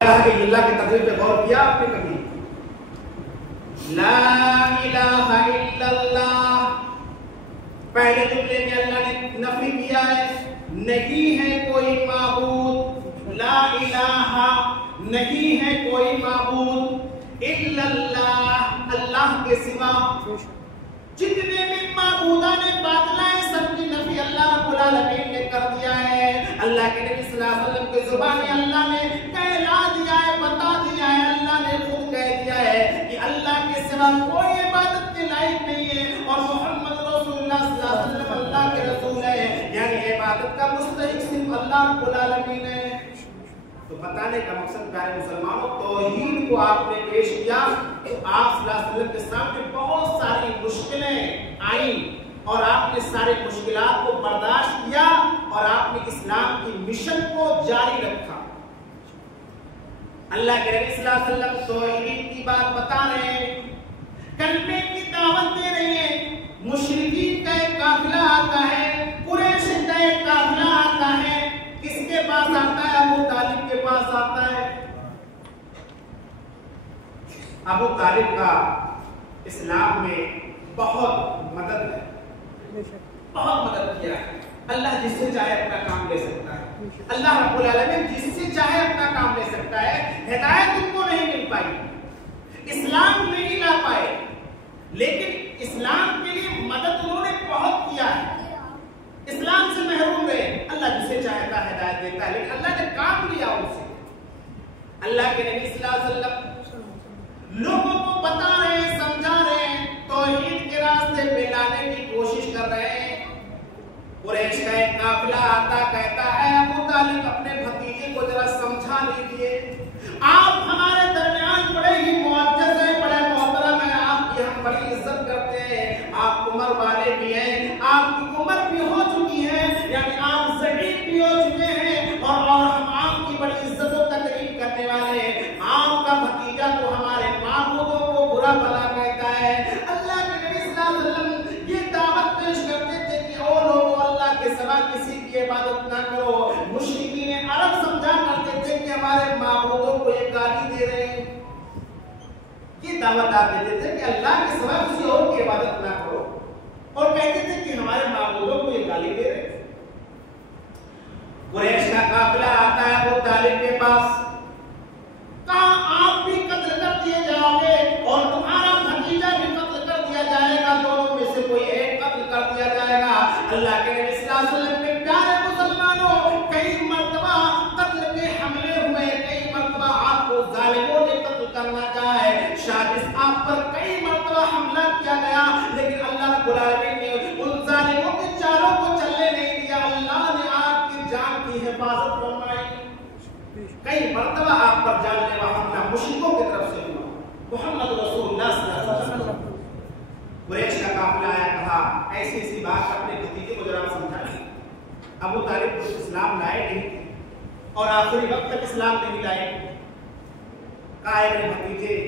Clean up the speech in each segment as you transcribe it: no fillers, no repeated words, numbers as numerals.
اللہ کے تقریر پہ غور کیا آپ نے کبھی؟ لا الہ الا اللہ، پہلے جملے میں اللہ نے نفی کیا ہے، نہیں ہے کوئی معبود، لا الہ نہیں ہے کوئی معبود الا اللہ، اللہ کے سوا جتنے بھی معبودان باطل ہیں سب کی نفی اللہ رب العالمین نے کر دیا ہے۔ اللہ کے نبی صلی اللہ علیہ وسلم کی زبان اللہ نے کہلا دیا ہے، بتا دیا ہے، اللہ نے خود کہہ دیا ہے کہ اللہ کے سوا کوئی عبادت کے لائق نہیں ہے اور محمد رسول اللہ صلی اللہ علیہ وسلم اللہ کے رسول ہے، یعنی عبادت کا مستحق صرف اللہ رب العالمین ہے۔ تو بتانے کا مقصد پیارے مسلمانوں، توحید کو آپ نے پیش کیا تو آپ صلی اللہ علیہ وسلم کے سامنے بہت ساری مشکلیں آئیں اور آپ نے سارے مشکلات کو برداشت کیا اور آپ نے اسلام کی مشن کو جاری رکھا۔ اللہ کے نبی صلی اللہ علیہ وسلم توحید کی بات بتا رہے ہیں، کلمے کی دعوت دے رہے ہیں، مشرکین کا ایک قافلہ آتا ہے، قریش کا ایک قافلہ آتا ہے، کس کے پاس آتا ہے؟ ابو طالب کے پاس آتا ہے۔ ابو طالب کا اسلام میں بہت مدد ہے، بہت مدد کیا ہے۔ اللہ جس سے چاہے اپنا کام لے سکتا ہے، اللہ رب العالمین جس سے چاہے اپنا کام لے سکتا ہے۔ ہدایت ان کو نہیں مل پائی، اسلام نہیں لا پائے، لیکن اسلام کے لیے مدد انہوں نے بہت کیا ہے، اسلام سے محروم رہے۔ اللہ جسے چاہتا ہے ہدایت دیتا ہے، لیکن اللہ نے کام لیا ان سے۔ اللہ کے نبی صلی اللہ علیہ وسلم لوگوں کو بتا رہے ہیں، سمجھا رہے ہیں، توحید کے راستے پہ لانے کی کوشش کر رہے ہیں۔ قریش کا ایک قافلہ آتا کہتا ہے ابو طالب اپنے بھتیجے کو ذرا سمجھا لیجیے، آپ ہمارے درمیان بڑے ہی معزز ہیں، بڑے محترم ہیں، آپ کی ہم بڑی عزت کرتے ہیں، آپ عمر والے بھی ہیں، آپ کی عمر بھی ہو چکی ہے، یعنی آپ ضعیف بھی ہو چکے ہیں اور ہم آپ کی بڑی عزت و تکریم کرنے والے ہیں۔ آپ کا بھتیجا تو ہمارے معبودوں کو برا بھلا کہتا ہے۔ اللہ کے نبی صلی اللہ علیہ وسلم یہ دعوت پیش کرتے تھے کہ او لوگوں، اللہ کے سوا کسی کی عبادت نہ کرو۔ مشرکین عرب سمجھا کرتے تھے کہ ہمارے معبودوں کو یہ گالی دے رہے ہیں، یہ دعوت آپ دیتے تھے کہ اللہ کے سوا کسی اور کی عبادت نہ کرو، اور کہتے تھے کہ ہمارے معبودوں کو یہ گالی دے رہے ہیں۔ قریش کا قافلہ آتا ہے ابو طالب کے پاس، کہا آپ بھی قتل کر دیے جاؤ گے اور تمہارا بھتیجا بھی قتل کر دیا جائے گا، دونوں میں سے کوئی ایک قتل کر دیا جائے گا۔ اللہ کے نبی صلی اللہ علیہ وسلم کے پیارے مسلمانوں، کئی مرتبہ قتل کے حملے ہوئے، کئی مرتبہ آپ کو ظالموں نے قتل کرنا چاہے، شاید آپ پر کئی مرتبہ حملہ کیا گیا، لیکن اللہ رب العالمین نے ان ظالموں کے چالوں کو چلنے نہیں دیا، اللہ نے آپ کی جان کی حفاظت فرمائی۔ کئی مرتبہ آپ پر جان لیوا حملہ مشرکوں کی طرف سے ہوا، محمد رسول اللہ صلی اللہ علیہ وسلم۔ قریش کا قافلہ آیا، کہا ایسی ایسی بات اپنے بھتیجے کو ذرا سمجھا لی۔ ابو طالب کو اسلام لائے نہیں تھے اور آخری وقت تک اسلام نہیں لائے۔ کہا میرے بھتیجے،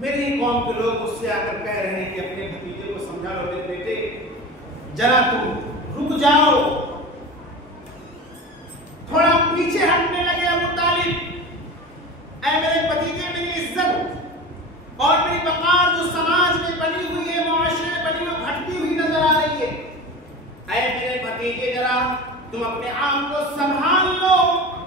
میری قوم کے لوگ مجھ سے آ کر کہہ رہے ہیں کہ اپنے بھتیجے کو سمجھا لو، میرے بیٹے ذرا تم رک جاؤ۔ تھوڑا پیچھے ہٹنے لگے ابو طالب، اے میرے بھتیجے، میری عزت اور میری وقار جو سماج میں بنی ہوئی ہے، معاشرے میں بنی ہوئی، گھٹتی ہوئی نظر آ رہی ہے، اے میرے بھتیجے ذرا تم اپنے آپ کو سنبھال لو،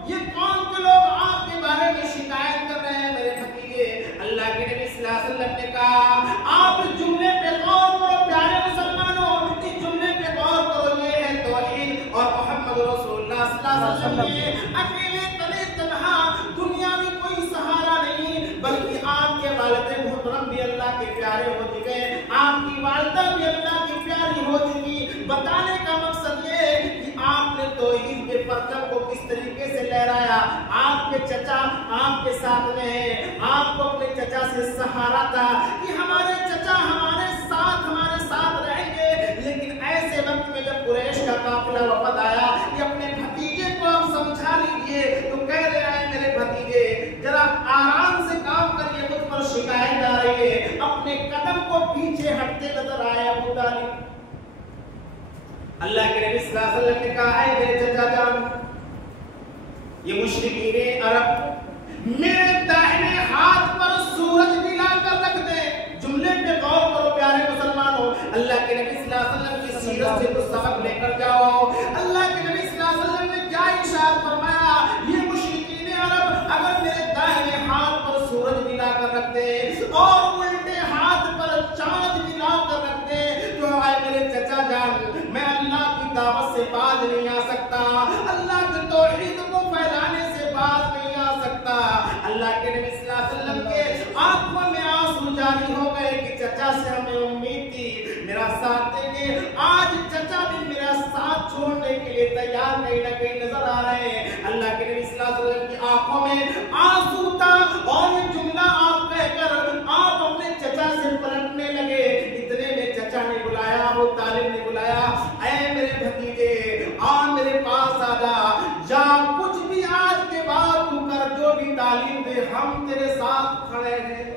یہ قوم کے لوگ آپ کے بارے میں شکایت کر رہے ہیں میرے بھتیجے۔ اللہ کے نبی صلی اللہ علیہ وسلم نے کہا آپ اس جملے پہ غور کرو پیارے مسلمانوں، اس جملے پہ غور کرو، یہ ہے توحید اور محمد رسول اللہ صلی اللہ علیہ وسلم اکیلے تنہے تنہا، دنیا میں کوئی سہارا نہیں، بلکہ آپ کے والد محترم بھی اللہ کے پیارے ہو چکے ہیں، آپ کی والدہ بھی اللہ کی پیاری ہو چکی۔ بتانے کا مقصد یہ ہے کہ آپ نے توحید کے پرچم کو کس طریقے سے لہرایا۔ آپ کے چچا آپ کے ساتھ میں ہیں، آپ کو اپنے چچا سے سہارا تھا کہ ہمارے چچا ہمارے ساتھ رہیں گے، لیکن ایسے وقت میں جب قریش کا قافلہ وفد آیا کہ اپنے بھتیجے کو آپ سمجھا لیجیے، تو کہہ رہے ہیں میرے بھتیجے ذرا آرام سے کام کریے، مجھ پر شکایت آ رہی ہے۔ اپنے قدم کو پیچھے ہٹتے نظر آئے ابو طالب۔ اللہ کے نبی صلی اللہ علیہ وسلم نے کہا ہے میرے چچا جان، یہ مشرکین عرب میرے داہنے ہاتھ پر سورج ملا کر رکھ دے. جملے پہ غور کرو پیارے مسلمانوں. اللہ کے نبی صلی اللہ علیہ وسلم کی سیرت سے کچھ سبق لے کر جاؤ. اللہ کے نبی صلی اللہ علیہ وسلم نے کیا ارشاد فرمایا؟ یہ مشرکین عرب اگر میرے داہنے ہاتھ پر سورج ملا کر رکھ دے اور الٹے ہاتھ پر چاند ملا کر رکھ دے تو اے میرے چچا جان میں اللہ کی دعوت سے باز نہیں آ سکتا, اللہ کی توحید کو پھیلانے سے باز نہیں آ سکتا. اللہ کے نبی صلی اللہ علیہ وسلم کے آنکھوں میں آنسو جاری ہو گئے کہ چچا سے ہمیں امید تھی میرا ساتھ دیں گے. آج چچا بھی میرا ساتھ چھوڑنے کے لیے تیار کہیں نہ کہیں نظر آ رہے ہیں. اللہ کے نبی صلی اللہ علیہ وسلم کی آنکھوں میں آنسو تھا اور یہ جملہ آپ کہہ کر آپ اپنے چچا سے پلٹنے لگے. اتنے میں چچا نے بلایا, ابو طالب نے بلایا, اے میرے بھتیجے آ میرے پاس آ جا, جا کچھ بھی آج کے بعد تو کر, جو بھی تعلیم دے ہم تیرے ساتھ کھڑے ہیں.